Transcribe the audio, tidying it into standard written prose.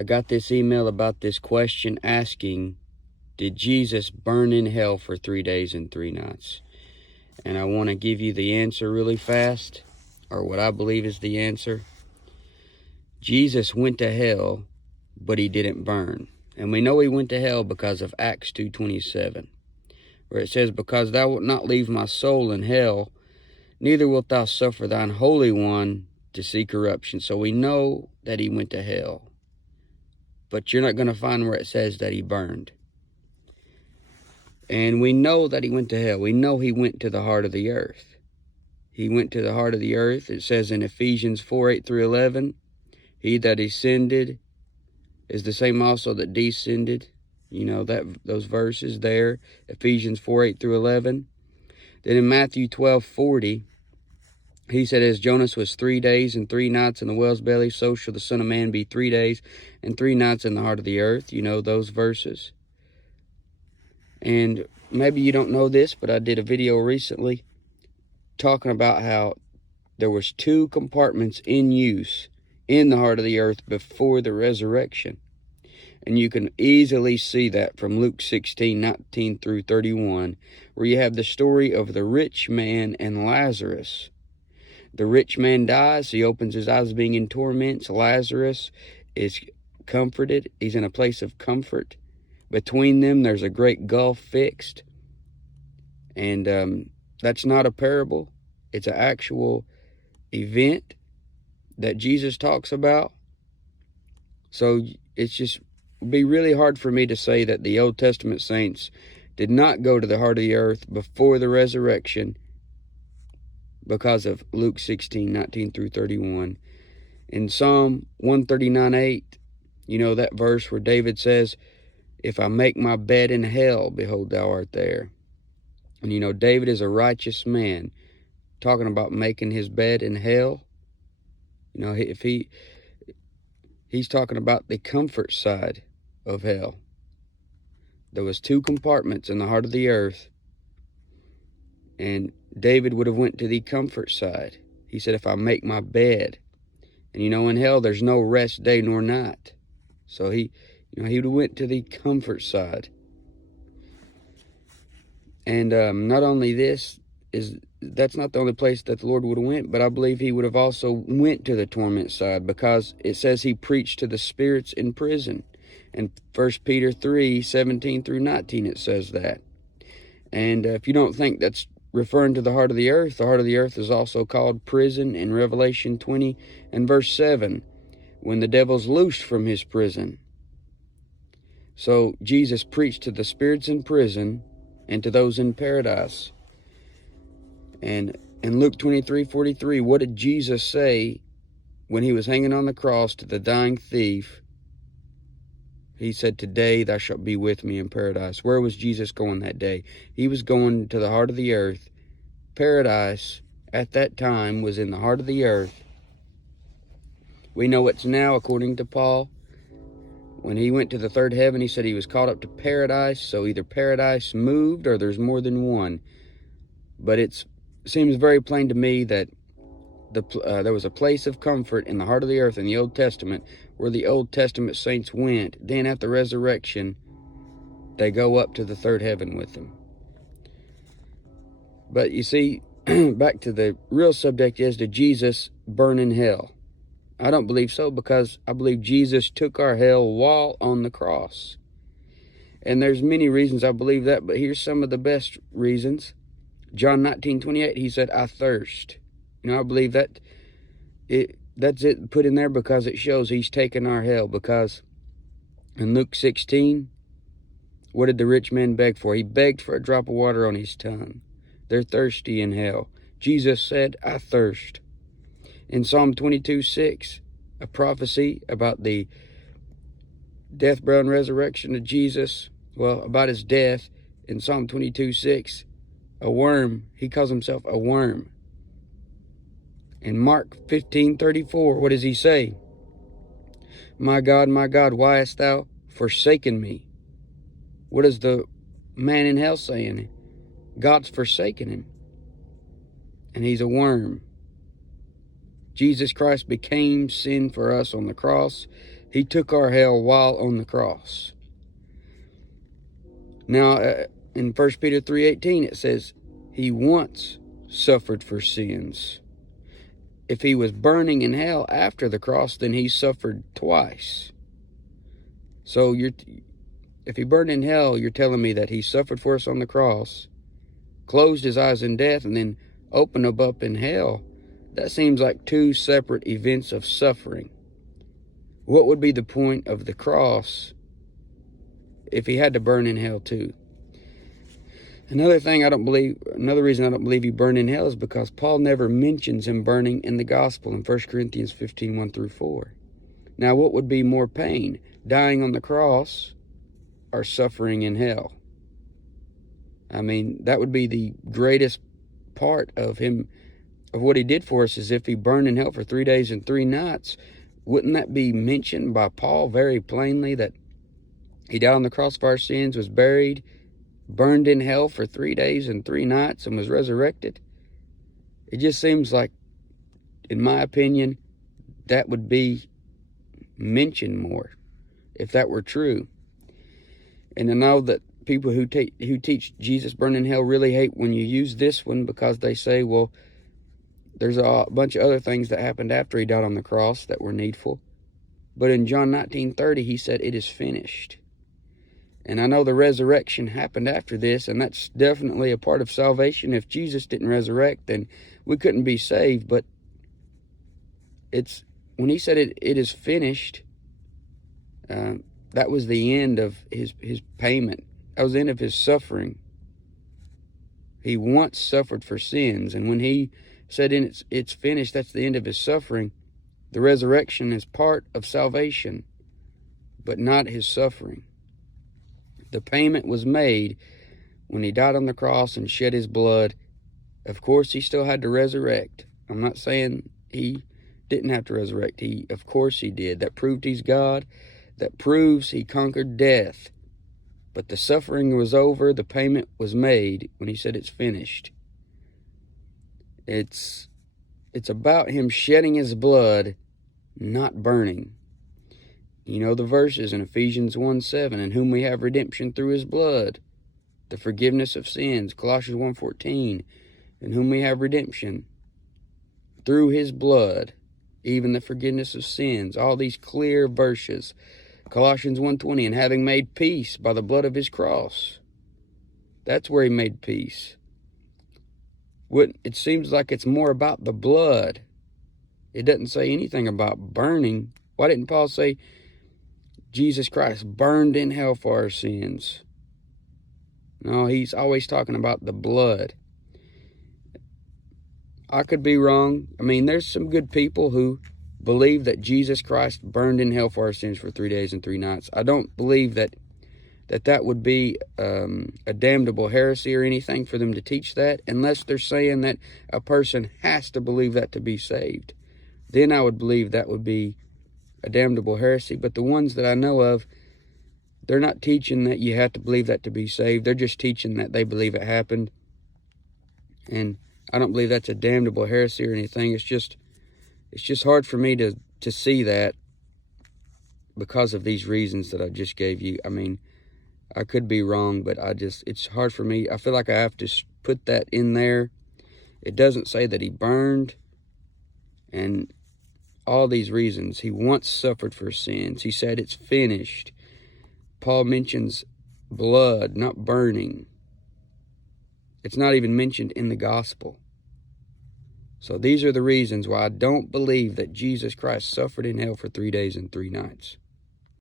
I got this email about this question asking, did Jesus burn in hell for 3 days and 3 nights? And I want to give you the answer really fast, or what I believe is the answer. Jesus went to hell, but he didn't burn. And we know he went to hell because of Acts 2:27, where it says, because thou wilt not leave my soul in hell, neither wilt thou suffer thine Holy One to see corruption. So we know that he went to hell. But you're not going to find where it says that he burned. And we know that he went to hell. We know he went to the heart of the earth. He went to the heart of the earth. It says in Ephesians 4:8-11, he that ascended is the same also that descended. You know, those verses there, Ephesians 4:8-11. Then in Matthew 12:40, he said, as Jonas was 3 days and 3 nights in the whale's belly, so shall the Son of Man be 3 days and 3 nights in the heart of the earth. You know those verses. And maybe you don't know this, but I did a video recently talking about how there was 2 compartments in use in the heart of the earth before the resurrection. And you can easily see that from Luke 16:19-31, where you have the story of the rich man and Lazarus. The rich man dies. He opens his eyes being in torments. Lazarus is comforted. He's in a place of comfort. Between them, there's a great gulf fixed. And that's not a parable. It's an actual event that Jesus talks about. So it's just be really hard for me to say that the Old Testament saints did not go to the heart of the earth before the resurrection because of Luke 16:19-31. In Psalm 139:8, you know that verse where David says, if I make my bed in hell, behold, thou art there. And you know, David is a righteous man, talking about making his bed in hell. You know, if he's talking about the comfort side of hell. There was 2 compartments in the heart of the earth, and David would have went to the comfort side. He said, if I make my bed. And you know, in hell, there's no rest day nor night. So he would have went to the comfort side. And not only this, that's not the only place that the Lord would have went, but I believe he would have also went to the torment side, because it says he preached to the spirits in prison. In 1 Peter 3:17-19, it says that. And if you don't think that's referring to the heart of the earth is also called prison in Revelation 20 and verse 7, when the devil's loosed from his prison. So Jesus preached to the spirits in prison and to those in paradise. And in Luke 23:43, what did Jesus say when he was hanging on the cross to the dying thief? He said, today thou shalt be with me in paradise. Where was Jesus going that day? He was going to the heart of the earth. Paradise at that time was in the heart of the earth. We know it's now, according to Paul. When he went to the third heaven, he said he was caught up to paradise. So either paradise moved or there's more than one. But it seems very plain to me that there was a place of comfort in the heart of the earth in the Old Testament where the Old Testament saints went. Then at the resurrection, they go up to the third heaven with them. But you see, back to the real subject is, did Jesus burn in hell? I don't believe so, because I believe Jesus took our hell while on the cross. And there's many reasons I believe that, but here's some of the best reasons. John 19:28, he said, I thirst. You know, I believe that that's it put in there because it shows he's taken our hell. Because in Luke 16, what did the rich man beg for? He begged for a drop of water on his tongue. They're thirsty in hell. Jesus said, I thirst. In Psalm 22:6, a prophecy about the death, burial, and resurrection of Jesus, well, about his death, in Psalm 22:6, a worm, he calls himself a worm. In Mark 15:34, what does he say? My God, why hast thou forsaken me? What is the man in hell saying? God's forsaken him. And he's a worm. Jesus Christ became sin for us on the cross. He took our hell while on the cross. Now, in 1 Peter 3:18, it says, he once suffered for sins. If he was burning in hell after the cross, then he suffered twice. So if he burned in hell, you're telling me that he suffered for us on the cross, closed his eyes in death, and then opened them up in hell. That seems like two separate events of suffering. What would be the point of the cross if he had to burn in hell too? Another reason I don't believe he burned in hell is because Paul never mentions him burning in the gospel in 1 Corinthians 15:1-4. Now, what would be more pain, dying on the cross or suffering in hell? I mean, that would be the greatest part of him, of what he did for us, is if he burned in hell for 3 days and 3 nights. Wouldn't that be mentioned by Paul very plainly, that he died on the cross for our sins, was buried, burned in hell for 3 days and 3 nights, and was resurrected? It just seems like, in my opinion, that would be mentioned more if that were true. And I know that people who teach Jesus burned in hell really hate when you use this one, because they say, well, there's a bunch of other things that happened after he died on the cross that were needful. But in John 19:30, he said, it is finished. And I know the resurrection happened after this, and that's definitely a part of salvation. If Jesus didn't resurrect, then we couldn't be saved. But when he said it is finished, that was the end of his payment. That was the end of his suffering. He once suffered for sins, and when he said it's finished, that's the end of his suffering. The resurrection is part of salvation, but not his suffering. The payment was made when he died on the cross and shed his blood. Of course, he still had to resurrect. I'm not saying he didn't have to resurrect. Of course he did. That proved he's God. That proves he conquered death. But the suffering was over. The payment was made when he said it's finished. It's about him shedding his blood, not burning. You know the verses in Ephesians 1:7, in whom we have redemption through his blood, the forgiveness of sins. Colossians 1:14, in whom we have redemption through his blood, even the forgiveness of sins. All these clear verses. Colossians 1:20, and having made peace by the blood of his cross. That's where he made peace. It seems like it's more about the blood. It doesn't say anything about burning. Why didn't Paul say Jesus Christ burned in hell for our sins? No, he's always talking about the blood. I could be wrong. I mean, there's some good people who believe that Jesus Christ burned in hell for our sins for 3 days and 3 nights. I don't believe that would be a damnable heresy or anything for them to teach that, unless they're saying that a person has to believe that to be saved. Then I would believe that would be a damnable heresy. But the ones that I know of, they're not teaching that you have to believe that to be saved. They're just teaching that they believe it happened. And I don't believe that's a damnable heresy or anything. It's just hard for me to see that because of these reasons that I just gave you. I mean, I could be wrong, but it's hard for me. I feel like I have to put that in there. It doesn't say that he burned, and all these reasons. He once suffered for sins. He said it's finished. Paul mentions blood, not burning. It's not even mentioned in the gospel. So these are the reasons why I don't believe that Jesus Christ suffered in hell for 3 days and 3 nights.